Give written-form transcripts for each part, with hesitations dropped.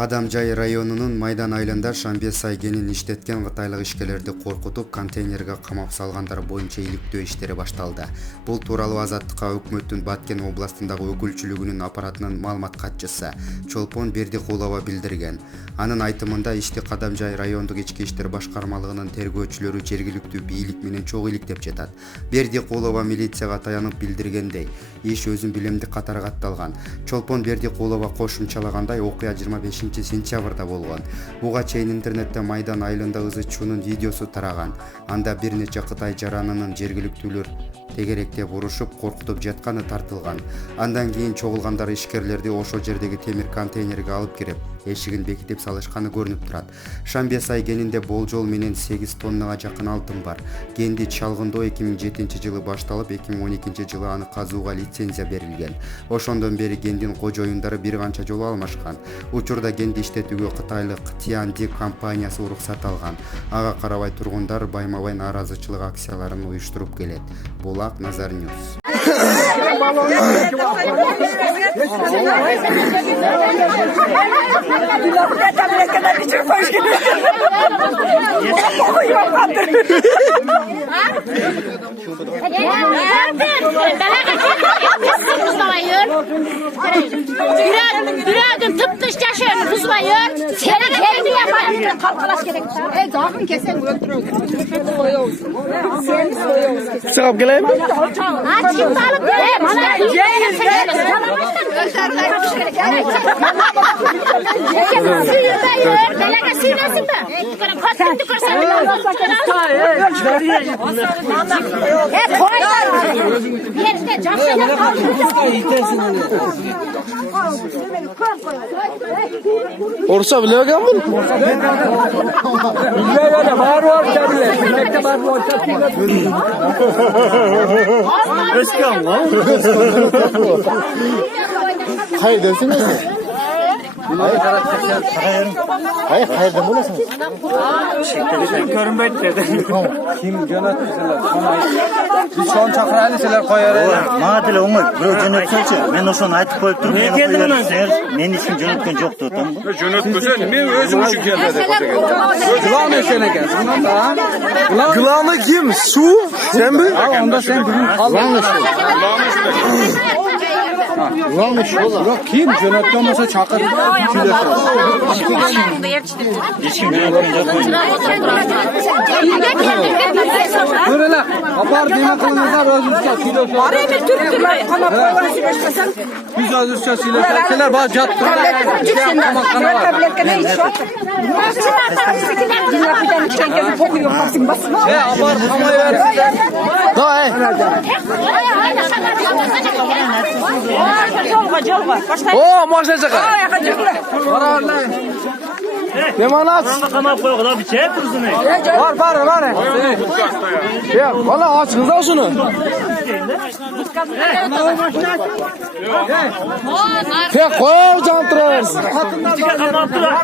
Кадамжай районунун Майдан айылында Шамбесай кенин иштеткен кытайлык ишкерлерди коркутуп контейнерге камап салгандар боюнча иликтөө иштери башталды. Бул тууралуу Азаттыкка өкмөттүн Баткен областындагы өкүлчүлүгүнүн аппаратынын маалымат катчысы Чолпон Бердикулова билдирген. Анын айтымында ишти Кадамжай райондук ички иштер башкармалыгынын тергөөчүлөрү жергиликтүү бийлик менен чогуу иликтеп жатат. Бердикулова милицияга таянып билдиргендей, иш өзүн билемдик катары катталган. Чолпон Бердикулова кошумчалагандай, окуя 25-сентябрда болгон. Буга чейин интернетте Майдан айылында ызы-чуунун видеосу тараган. Анда бир нече Кытай жаранынын жергиликтүүлөр тегеректеп урушуп, коркутуп жатканы тартылган. Андан кийин чогулгандар ишкерлерди ошол жердеги темир контейнерге алып кирип, эшигин бекитип салышканы көрүнүп турат. Шамбесай кенинде болжол менен 8 тоннага жакын алтын бар. Кенди чалгындоо 2007-жылы башталып, 2012-жылы аны казууга лицензия берилген. Ошондон бери кендин кожоюндары бир канча жолу алмашкан. Учурда кенди иштетүүгө кытайлык Tiandi компаниясы уруксат алган. Ага карабай тургундар байма-бай нааразычылык акцияларын уюштуруп келет. Булак Назар Ньюс. Birazdan tıptış yaşayın kızmayın. Seni kendi yapayım. Kalkalaş gerek. Dağın kesen öldürüyor. Çıkıp geleyim mi? Ha çıktı alıp geleyim. Bana yiyeceğin Orsa biliyor musun? Hayır dersiniz mi? Hayır hayırdan bulasınız. Görünbeydi dedi. Kim yönetmişler? Biz şu an çakıraylı şeyler koyarız. Mağa dile oğul, bir yönetselçi. Ben o şunu aytıp koyup durum, beni koyarız. Men için yönetken yoktu, tamam mı? Yönetmesen, men özüm için gelmedi. Gılan eşene gelsin. Gılanı kim? Su? Sen mi? Onda sen bugün Ulanmış o. Ulanmış o. Yok kim? Yönetken olmasa çakır. Hiç kim yönetken yoktu. Böyle apar dine kılınızda özürse silosu. Araya bir Türk gibi. Ama koyunu sileşmesen. Biz özürse silosu. Seler bana cattı. Apar kamayı versinler. Daha iyi. Oo, maşına çıkar. Ne manat? Kamal koy, kadar bir şey yapıyorsun. Var. Ya, valla açınız da şunu. Ya koy cantırsın.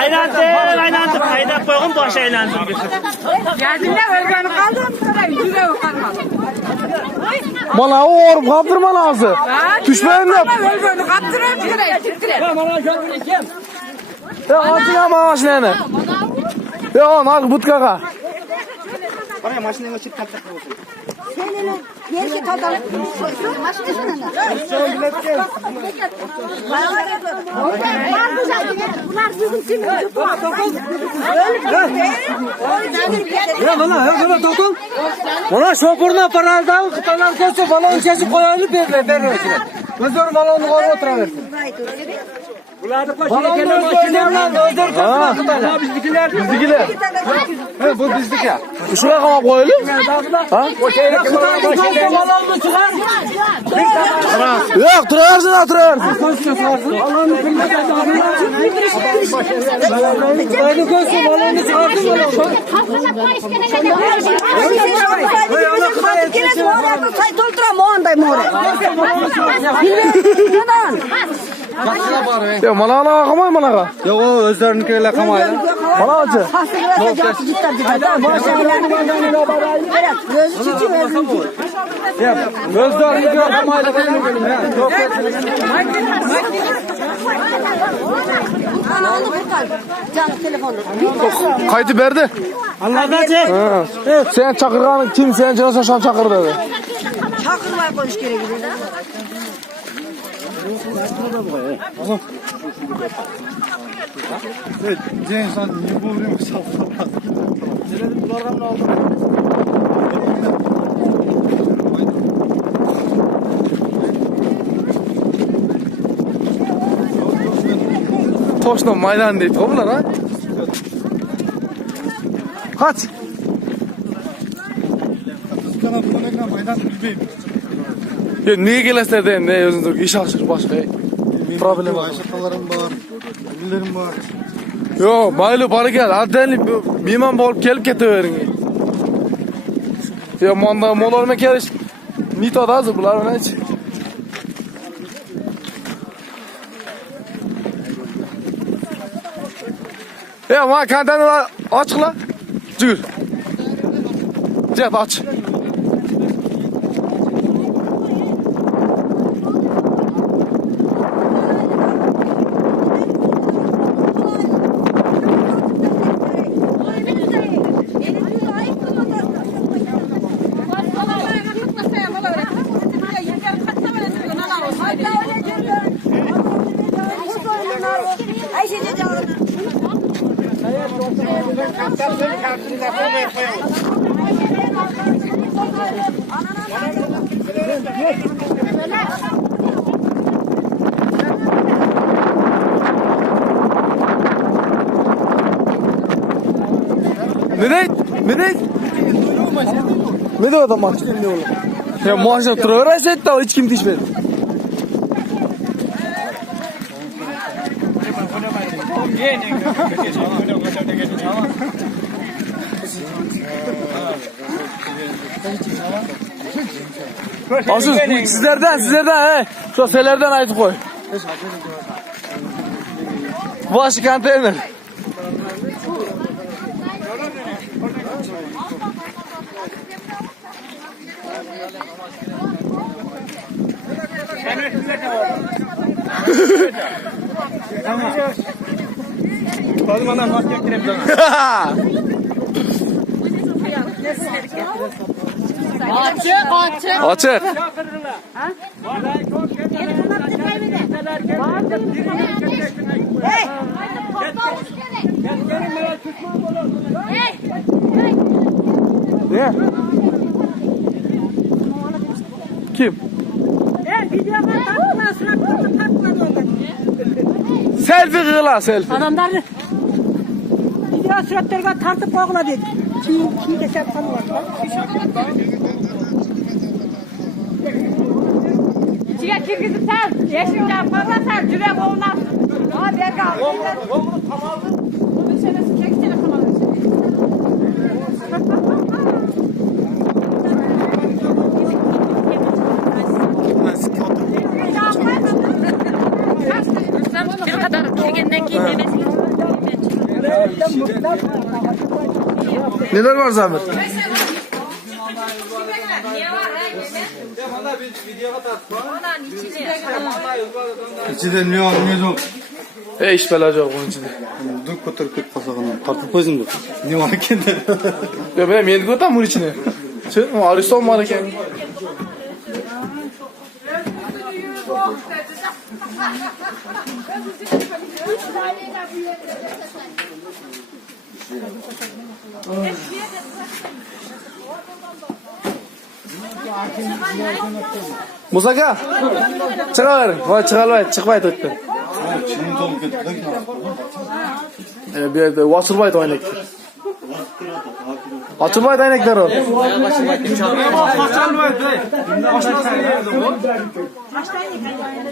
Aylandım. Aydan koyun baş aylandım. Geldiğinde ölgeni kaldım. Yüreği kalmadı. Bana o orup kaptırma lazım. Düşmeyin de. Ölgeni kaptırır. Yüreği. Ya açın ya maşına ne? Ya nak butkaka. Oraya maşineye geçip kaptak olsun. Senin yerki tadalım. Bunlar bizim kimi Ya bana dokun. Bana şoförüne para aldı. Kıtalar koysa balon kesip koyanı verirsin. Gözleri balonu koyup oturuversin. Balonu özler bizdikiler. Bu bizdik ya. Şuraya kama koyalım. Ha? Balonu çıkar. Yok durarsın ha durarsın. Balonu koysa balonu çıkarsın. Ya mana ana qamoy mana. Yok o özlerinkiyle kamaydı. Mana acı. Özlerinkiyle kamaydı. Kaydı berdi. Allah'dan çek. Sen çakırgan kim sen canı şan çakır dedi. Çakırmaya konuş gerekiyor. Toşno maydan deyip bunlar ha. Kaç. Ya niye gelesler de ne özündür iş açır başka. Problem var. Aşıklarım var. Emilerim var. Yo maylı bari gel. Adeni biman bolup gelip ketiverin. Ya manda molar keliş. Nito da hazır bular ona hiç. Ya ma kantanı açıkla. Cür. Cep aç. Ne de adam maç? Ya maaşa duruyor set de hiç kim dişmedi. Asıl sizlerden he. Şu selerden ayıp koy. Başı konteyner. Hadi bana maske ektireyim sana. Açık. Ne? Kim? Selfie kıla selfie. Adamları video suratlarına tartıp koğla dedi. Kim desem tanımadı. İçine kirgizip sen, yeşilden fazlasan, cürek olmaz. Ha berga. Oğlum tamamdı. Bunun senesi 8 sene tamam. Bir kadar kirgenden giyinmesi. Neler var Zamir? İçinde ne var ne yok. İş belacak onun içinde. Dur kotor kut pasağını. Tartıp koysun dur. Ne var kendi? Ya benim yedi kotan bunun içine. Sen Ariston var ki. Musaka. Çıkar. Vay çıkar çıkmayı tuttu. Şimdi dolu gitti. Bir de Wasserbayt oynayacak. Wasserbayt oynayacaklar o.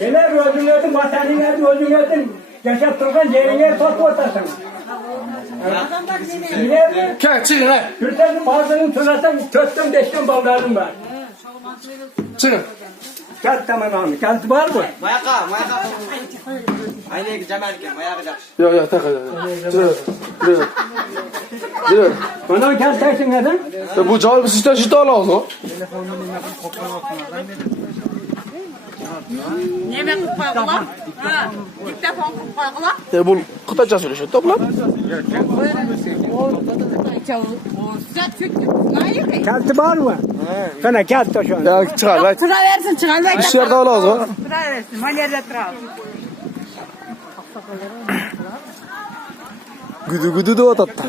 Neler öldürüyordun, vatanını öldürüyordun. Yaşap durgan yerine top ortasın. Kalk çıkın ha. Kürtenin bazının tırnasın, töttüm deştim ballarım var. Çıkın. Kent tamam kent var mı? Yok yok tak. Dur. Bana kent taşın neden? Bu cevap bir sistem şita alalım o. Neme kutlayalım? Ha. Diktafon kutlayalım. Bu kıtaca söyleşiyor toplam. Kent var mı? Sana kent taşın. Ya çıkar lan. Tıra versin çıkar ver. İşler de alalım. Tıra versin. Maliyede tıra. Güdü güdü de o tatta.